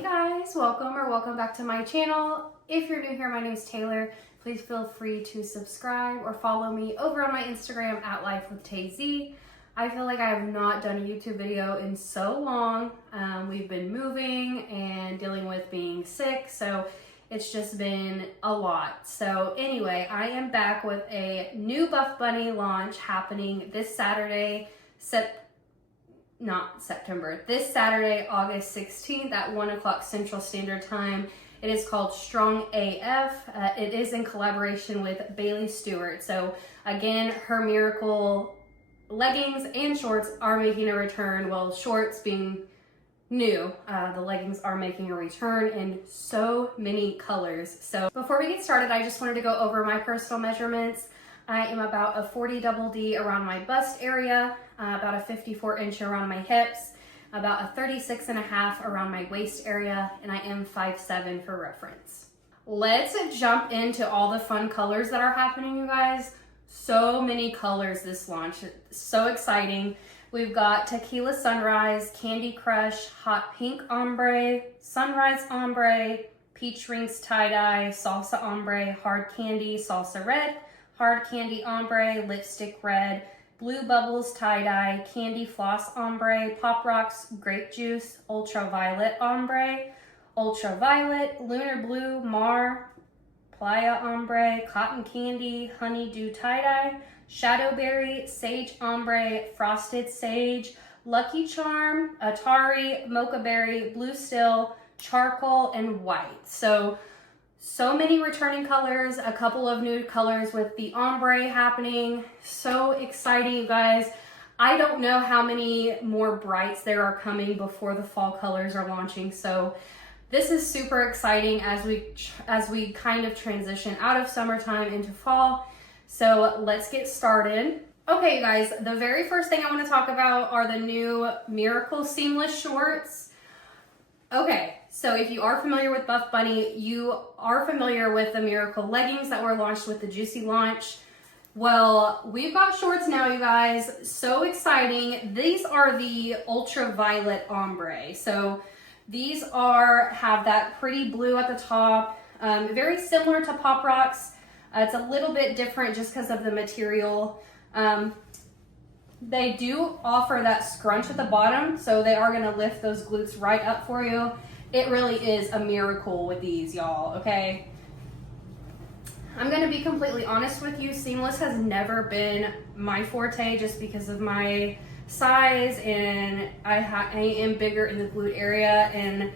Hey guys, welcome back to my channel. If you're new here, my name is Taylor. Please feel free to subscribe or follow me over on my Instagram at LifeWithTayZ. I feel like I have not done a YouTube video in so long. We've been moving and dealing with being sick, so it's just been a lot. So anyway, I am back with a new Buffbunny launch happening this Saturday, this Saturday, August 16th at 1 o'clock Central Standard Time. It is called Strong AF. It is in collaboration with Stewart. So again, her miracle leggings and shorts are making a return. Well, shorts being new, the leggings are making a return in so many colors. So before we get started, I just wanted to go over my personal measurements. I am about a 40 double D around my bust area, about a 54 inch around my hips, about a 36.5 around my waist area, and I am 5'7" for reference. Let's jump into all the fun colors that are happening, you guys. So many colors this launch, so exciting. We've got Tequila Sunrise, Candy Crush, Hot Pink Ombre, Sunrise Ombre, Peach Rings Tie-Dye, Salsa Ombre, Hard Candy, Salsa Red, Hard Candy Ombre, Lipstick Red, Blue Bubbles Tie-Dye, Candy Floss Ombre, Pop Rocks Grape Juice, Ultraviolet Ombre, Ultraviolet, Lunar Blue, Mar, Playa Ombre, Cotton Candy, Honeydew Tie-Dye, Shadowberry, Sage Ombre, Frosted Sage, Lucky Charm, Atari, Mocha Berry, Blue Still, Charcoal, and White. So many returning colors, a couple of new colors with the ombre happening. So exciting, you guys. I don't know how many more brights there are coming before the fall colors are launching. So this is super exciting as we kind of transition out of summertime into fall. So let's get started. Okay, you guys, the very first thing I want to talk about are the new Miracle Seamless Shorts. Okay, so if you are familiar with Buffbunny, you are familiar with the Miracle leggings that were launched with the Juicy launch. Well, we've got shorts now, you guys. So exciting. These are the Ultraviolet Ombre. So these have that pretty blue at the top, very similar to Pop Rocks. It's a little bit different just because of the material. They do offer that scrunch at the bottom, so they are gonna lift those glutes right up for you. It really is a miracle with these, y'all, okay? I'm gonna be completely honest with you, seamless has never been my forte just because of my size, and I am bigger in the glute area, and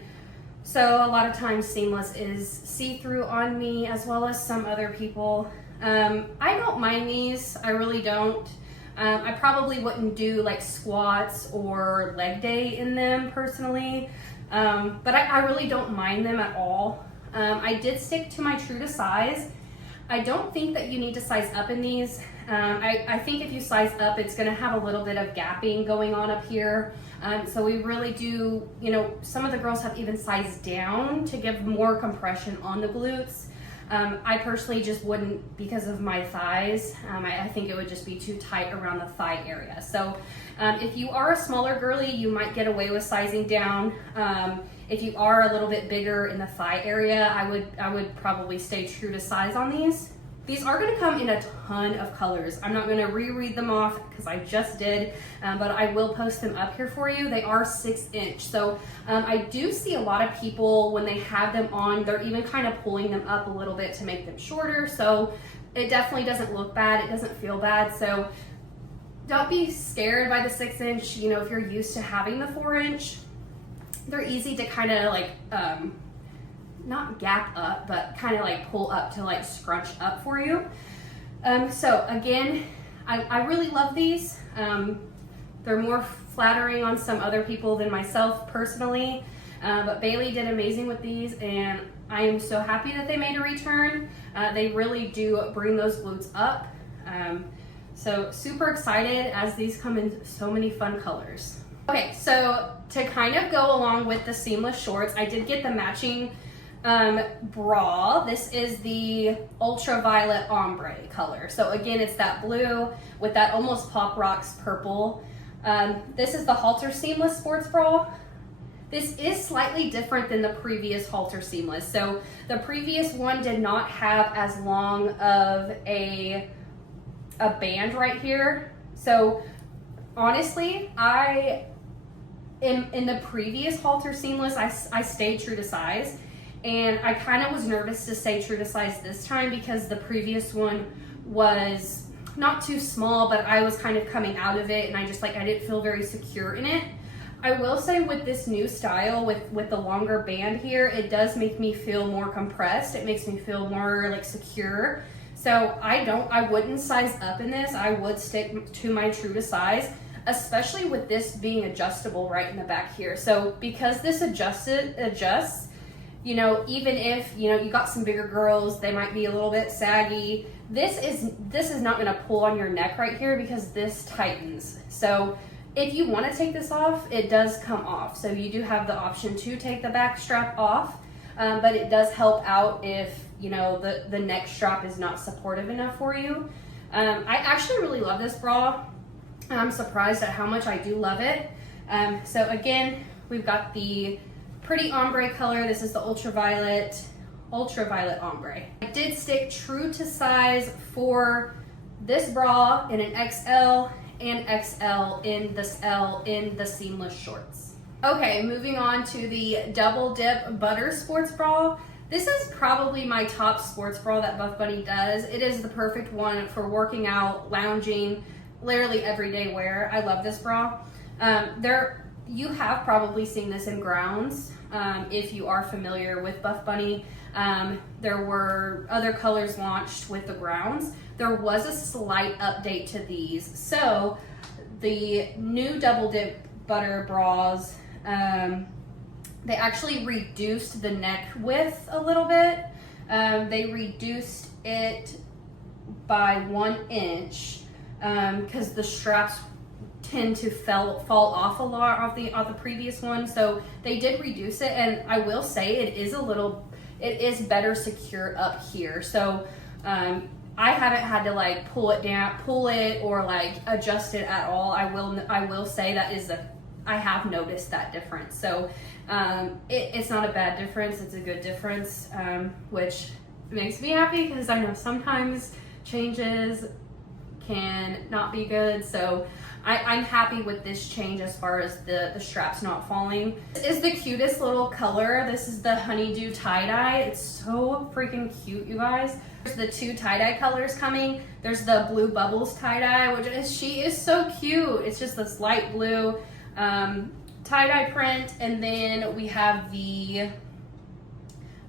so a lot of times seamless is see-through on me as well as some other people. I don't mind these, I really don't. I probably wouldn't do like squats or leg day in them personally, but I really don't mind them at all. I did stick to my true to size. I don't think that you need to size up in these. I think if you size up, it's gonna have a little bit of gapping going on up here. So we really do, some of the girls have even sized down to give more compression on the glutes. I personally just wouldn't because of my thighs. I think it would just be too tight around the thigh area. So if you are a smaller girly, you might get away with sizing down. If you are a little bit bigger in the thigh area, I would probably stay true to size on these. These are going to come in a ton of colors. I'm not going to reread them off because I just did, but I will post them up here for you. They are 6 inch. So I do see a lot of people when they have them on, they're even kind of pulling them up a little bit to make them shorter. So it definitely doesn't look bad. It doesn't feel bad. So don't be scared by the 6 inch. If you're used to having the 4 inch, they're easy to kind of like, not gap up, but kind of like pull up to like scrunch up for you. So again, I really love these. They're more flattering on some other people than myself personally, but Bailey did amazing with these, and I am so happy that they made a return. They really do bring those glutes up. So super excited as these come in so many fun colors. Okay, so to kind of go along with the seamless shorts, I did get the matching bra. This is the Ultraviolet Ombre color. So again, it's that blue with that almost Pop Rocks purple. This is the halter seamless sports bra. This is slightly different than the previous halter seamless. So the previous one did not have as long of a band right here. So honestly, in the previous halter seamless, I stayed true to size, and I kind of was nervous to stay true to size this time because the previous one was not too small, but I was kind of coming out of it, and I didn't feel very secure in it. I will say with this new style, with the longer band here, it does make me feel more compressed. It makes me feel more like secure. So I wouldn't size up in this. I would stick to my true to size, especially with this being adjustable right in the back here. So because this adjusts, you know, even if, you know, you got some bigger girls, they might be a little bit saggy. This is not gonna pull on your neck right here because this tightens. So if you want to take this off, it does come off. So you do have the option to take the back strap off, but it does help out if, you know, the neck strap is not supportive enough for you. I actually really love this bra. I'm surprised at how much I do love it. So again, we've got the pretty ombre color. This is the ultraviolet ombre. I did stick true to size for this bra in an XL and XL in this L in the seamless shorts. Okay, moving on to the double dip butter sports bra. This is probably my top sports bra that Buffbunny does. It is the perfect one for working out, lounging, literally everyday wear. I love this bra. You have probably seen this in Grounds if you are familiar with Buffbunny. There were other colors launched with the Grounds. There was a slight update to these. So the new double dip butter bras, they actually reduced the neck width a little bit. They reduced it by 1 inch because the straps tend to fall off a lot of the previous one. So they did reduce it, and I will say it is better secure up here. So I haven't had to like pull it or like adjust it at all. I will say that I have noticed that difference. So it's not a bad difference, it's a good difference, which makes me happy because I know sometimes changes can not be good. So I'm happy with this change as far as the straps not falling. This is the cutest little color. This is the honeydew tie-dye. It's so freaking cute, you guys. There's the 2 tie-dye colors coming. There's the blue bubbles tie-dye, she is so cute. It's just this light blue tie-dye print, and then we have the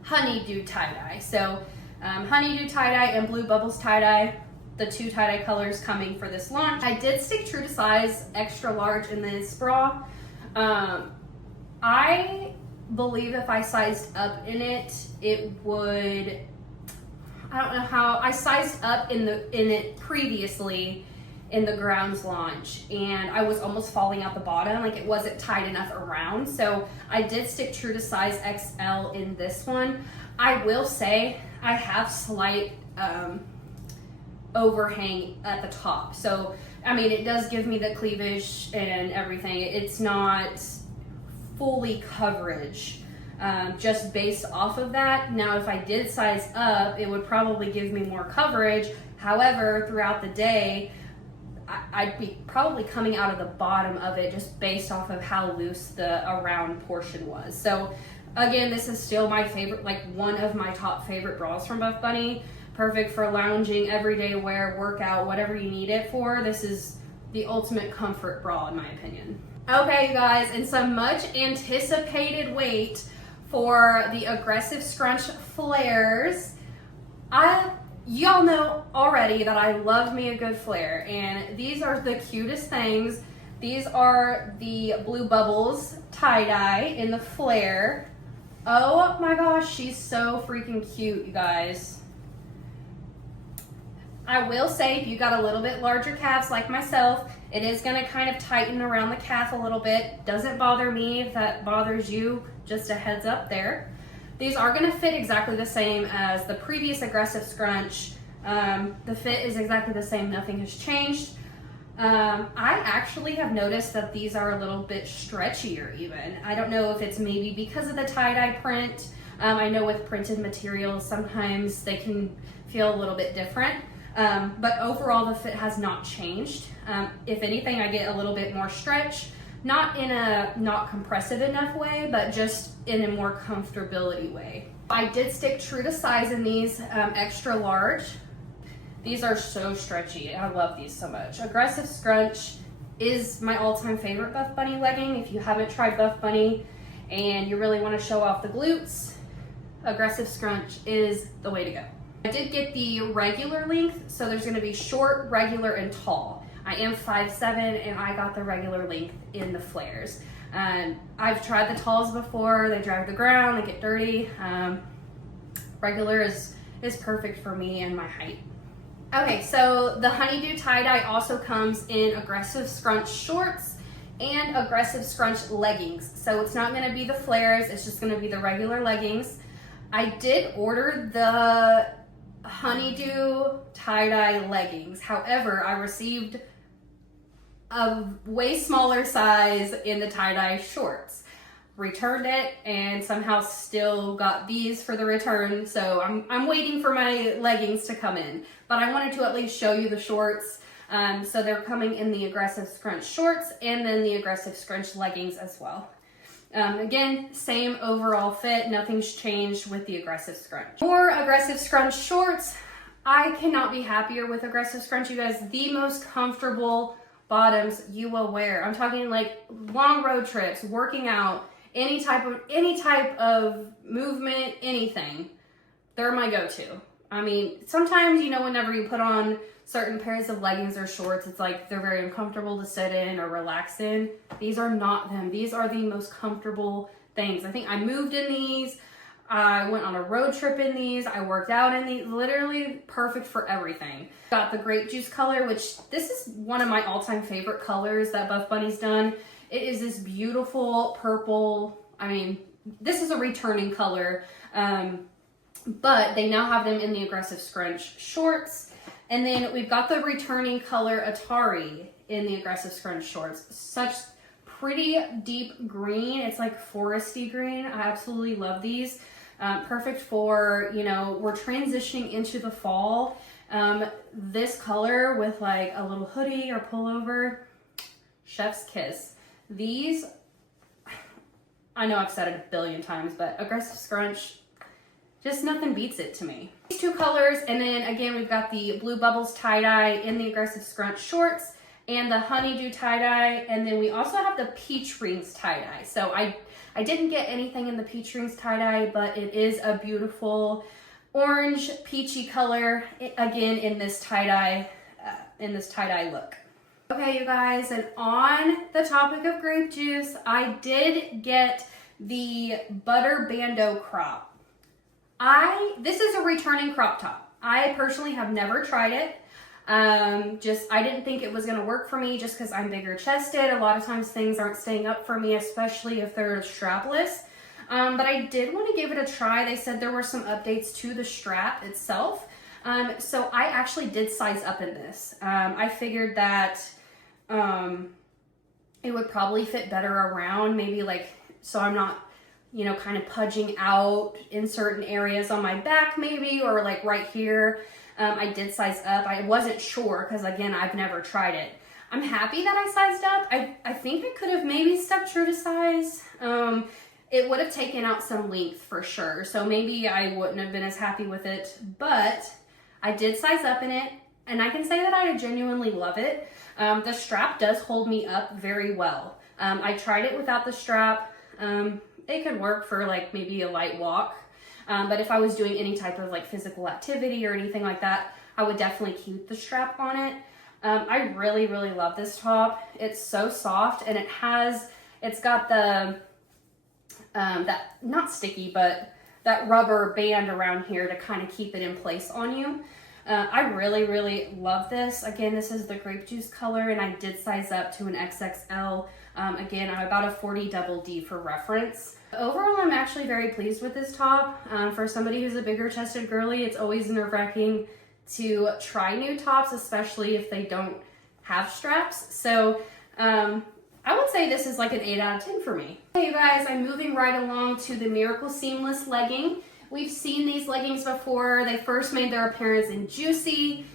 honeydew tie-dye. So honeydew tie-dye and blue bubbles tie-dye, the 2 tie-dye colors coming for this launch. I did stick true to size, extra large in this bra. I believe if I sized up in it, it would, I don't know how, I sized up in it previously in the Grounds launch, and I was almost falling out the bottom, like it wasn't tight enough around. So I did stick true to size XL in this one. I will say I have slight overhang at the top. So, I mean, it does give me the cleavage and everything. It's not fully coverage just based off of that. Now, if I did size up, it would probably give me more coverage. However, throughout the day, I'd be probably coming out of the bottom of it just based off of how loose the around portion was. So again, this is still my favorite, like one of my top favorite bras from Buffbunny. Perfect for lounging, everyday wear, workout, whatever you need it for. This is the ultimate comfort bra in my opinion. Okay, you guys, and some much anticipated wait for the aggressive scrunch flares. Y'all know already that I love me a good flare, and these are the cutest things. These are the blue bubbles tie-dye in the flare. Oh my gosh, she's so freaking cute, you guys. I will say, if you got a little bit larger calves like myself, it is going to kind of tighten around the calf a little bit. Doesn't bother me. If that bothers you, just a heads up there. These are going to fit exactly the same as the previous aggressive scrunch. The fit is exactly the same. Nothing has changed. I actually have noticed that these are a little bit stretchier even. I don't know if it's maybe because of the tie-dye print. I know with printed materials, sometimes they can feel a little bit different. But overall, the fit has not changed. If anything, I get a little bit more stretch, not in a not compressive enough way, but just in a more comfortability way. I did stick true to size in these, extra large. These are so stretchy. I love these so much. Aggressive Scrunch is my all-time favorite Buffbunny legging. If you haven't tried Buffbunny and you really want to show off the glutes, Aggressive Scrunch is the way to go. I did get the regular length, so there's going to be short, regular, and tall. I am 5'7", and I got the regular length in the flares. I've tried the talls before. They drag the ground, they get dirty. Regular is perfect for me and my height. Okay, so the Honeydew tie-dye also comes in Aggressive Scrunch shorts and Aggressive Scrunch leggings. So it's not going to be the flares, it's just going to be the regular leggings. I did order the Honeydew tie-dye leggings. However, I received a way smaller size in the tie-dye shorts. Returned it and somehow still got these for the return. So I'm waiting for my leggings to come in, but I wanted to at least show you the shorts. So they're coming in the Aggressive Scrunch shorts and then the Aggressive Scrunch leggings as well. Again, same overall fit, nothing's changed with the Aggressive Scrunch. More Aggressive Scrunch shorts. I cannot be happier with Aggressive Scrunch, you guys. The most comfortable bottoms you will wear. I'm talking like long road trips, working out, any type of movement, anything. They're my go-to. I mean, sometimes, you know, whenever you put on certain pairs of leggings or shorts, it's like they're very uncomfortable to sit in or relax in. These are not them. These are the most comfortable things. I think I moved in these. I went on a road trip in these. I worked out in these. Literally perfect for everything. Got the grape juice color, which this is one of my all-time favorite colors that Buffbunny's done. It is this beautiful purple. I mean, this is a returning color, but they now have them in the Aggressive Scrunch shorts. And then we've got the returning color Atari in the Aggressive Scrunch shorts. Such pretty deep green. It's like foresty green. I absolutely love these. Perfect for, you know, we're transitioning into the fall. This color with like a little hoodie or pullover, chef's kiss. These, I know I've said it a billion times, but Aggressive Scrunch, just nothing beats it to me. These two colors, and then again, we've got the Blue Bubbles tie-dye in the Aggressive Scrunch shorts and the Honeydew tie-dye, and then we also have the Peach Rings tie-dye. So I didn't get anything in the Peach Rings tie-dye, but it is a beautiful orange peachy color, again, in this tie-dye look. Okay, you guys, and on the topic of grape juice, I did get the Butter Bandeau crop. This is a returning crop top. I personally have never tried it. I didn't think it was going to work for me just because I'm bigger chested. A lot of times things aren't staying up for me, especially if they're strapless. But I did want to give it a try. They said there were some updates to the strap itself. So I actually did size up in this. I figured that it would probably fit better around, maybe like, so I'm not, you know, kind of pudging out in certain areas on my back maybe, or like right here. I did size up. I wasn't sure because, again, I've never tried it. I'm happy that I sized up. I think I could have maybe stuck true to size. It would have taken out some length for sure, so maybe I wouldn't have been as happy with it, but I did size up in it, and I can say that I genuinely love it. The strap does hold me up very well. I tried it without the strap. It could work for like maybe a light walk. But if I was doing any type of like physical activity or anything like that, I would definitely keep the strap on it. I really, really love this top. It's so soft, and it's got the, that, not sticky, but that rubber band around here to kind of keep it in place on you. I really, really love this. Again, this is the grape juice color, and I did size up to an XXL. Again, I'm about a 40 double D for reference. Overall, I'm actually very pleased with this top. For somebody who's a bigger chested girly, it's always nerve-wracking to try new tops, especially if they don't have straps. So I would say this is like an 8 out of 10 for me. Okay, you guys, I'm moving right along to the Miracle Seamless legging. We've seen these leggings before. They first made their appearance in Juicy,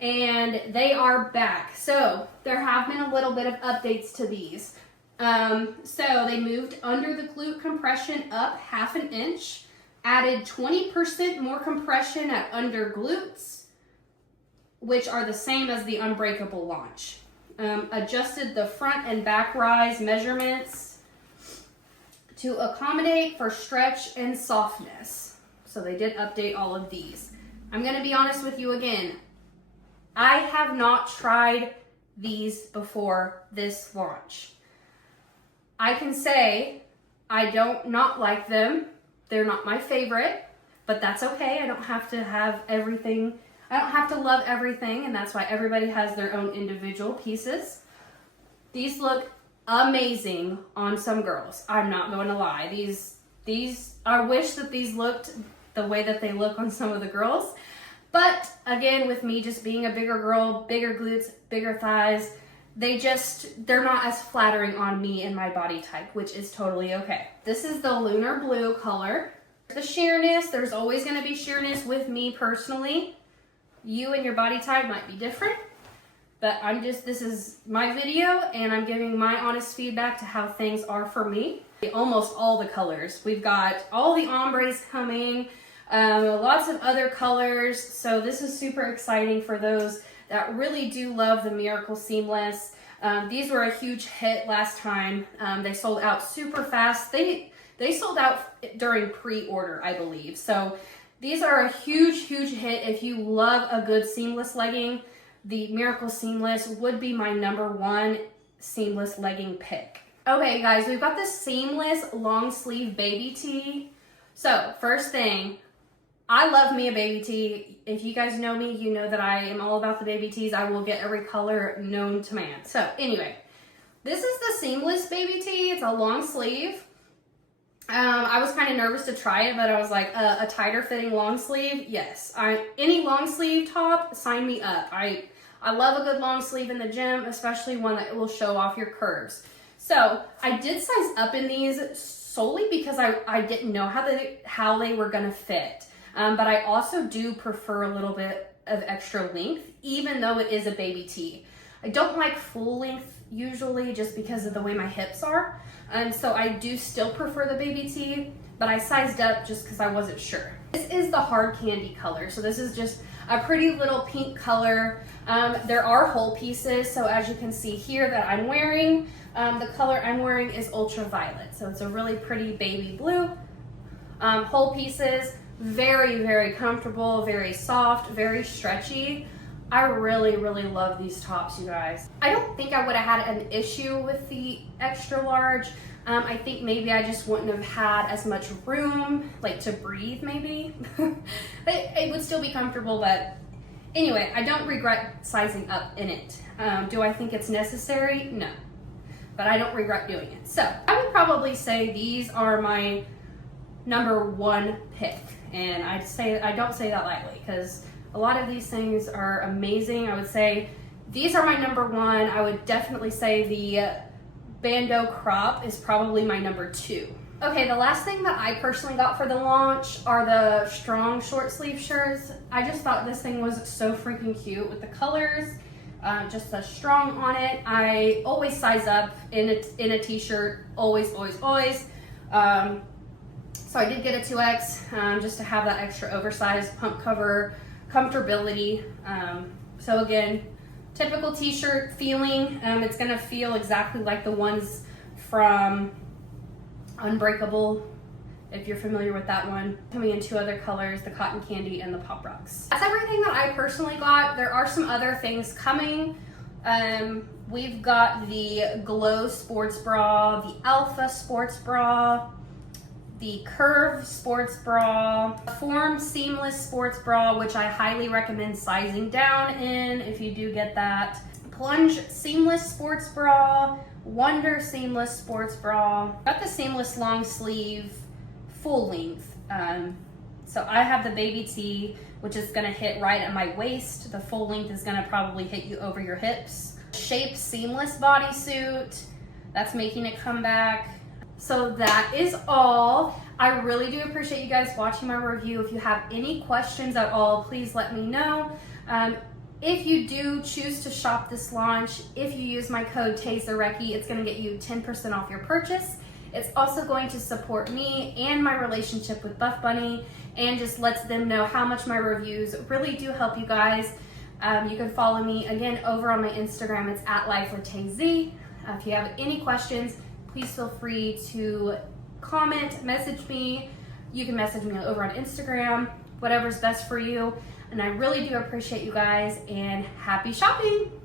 and they are back. So there have been a little bit of updates to these. So they moved under the glute compression up 1/2 inch, added 20% more compression at under glutes, which are the same as the Unbreakable launch. Adjusted the front and back rise measurements to accommodate for stretch and softness. So they did update all of these. I'm going to be honest with you again. I have not tried these before this launch. I can say I don't not like them. They're not my favorite, but that's okay. I don't have to have everything. I don't have to love everything, and that's why everybody has their own individual pieces. These look amazing on some girls. I'm not going to lie. I wish that these looked the way that they look on some of the girls. But again, with me just being a bigger girl, bigger glutes, bigger thighs, they're not as flattering on me and my body type, which is totally okay. This is the Lunar Blue color. The sheerness, there's always going to be sheerness with me personally. You and your body type might be different, but this is my video and I'm giving my honest feedback to how things are for me. Almost all the colors. We've got all the ombres coming, lots of other colors. So this is super exciting for those that really do love the Miracle Seamless. These were a huge hit last time. They sold out super fast. They sold out during pre-order, I believe. So these are a huge, huge hit. If you love a good seamless legging, the Miracle Seamless would be my #1 seamless legging pick. Okay, guys, we've got this seamless long sleeve baby tee. So first thing, I love me a baby tee. If you guys know me, you know that I am all about the baby tees. I will get every color known to man. So anyway, this is the seamless baby tee. It's a long sleeve. I was kind of nervous to try it, but I was like, a tighter fitting long sleeve, yes. Any long sleeve top, sign me up. I love a good long sleeve in the gym, especially one that will show off your curves. So I did size up in these solely because I didn't know how they were gonna fit. But I also do prefer a little bit of extra length, even though it is a baby tee. I don't like full length usually just because of the way my hips are. So I do still prefer the baby tee, but I sized up just because I wasn't sure. This is the hard candy color. So this is just a pretty little pink color. There are whole pieces. So as you can see here that I'm wearing, the color I'm wearing is ultraviolet. So it's a really pretty baby blue. Whole pieces, very, very comfortable, very soft, very stretchy. I really, really love these tops, you guys. I don't think I would have had an issue with the extra large. I think maybe I just wouldn't have had as much room, like to breathe maybe. It would still be comfortable, but anyway, I don't regret sizing up in it. Do I think it's necessary? No, but I don't regret doing it. So I would probably say these are my #1 pick. And I don't say that lightly because a lot of these things are amazing. I would say these are my #1. I would definitely say the Bandeau crop is probably my #2. Okay, the last thing that I personally got for the launch are the strong short sleeve shirts. I just thought this thing was so freaking cute with the colors, just the strong on it. I always size up in a t-shirt, always, always, always. So I did get a 2X just to have that extra oversized pump cover comfortability. So again, typical t-shirt feeling. It's gonna feel exactly like the ones from Unbreakable, if you're familiar with that one. Coming in 2 other colors, the Cotton Candy and the Pop Rocks. That's everything that I personally got. There are some other things coming. We've got the Glow Sports Bra, the Alpha Sports Bra, the Curve Sports Bra, Form Seamless Sports Bra, which I highly recommend sizing down in if you do get that. Plunge Seamless Sports Bra, Wonder Seamless Sports Bra. Got the seamless long sleeve, full length. So I have the baby tee, which is gonna hit right at my waist. The full length is gonna probably hit you over your hips. Shape Seamless bodysuit. That's making a comeback. So that is all. I really do appreciate you guys watching my review. If you have any questions at all, please let me know. If you do choose to shop this launch, if you use my code TASERECCI, it's going to get you 10% off your purchase. It's also going to support me and my relationship with Buffbunny, and just lets them know how much my reviews really do help you guys. You can follow me again over on my Instagram. It's @LifeWithTayZ. If you have any questions, please feel free to comment, message me. You can message me over on Instagram, whatever's best for you. And I really do appreciate you guys, and happy shopping!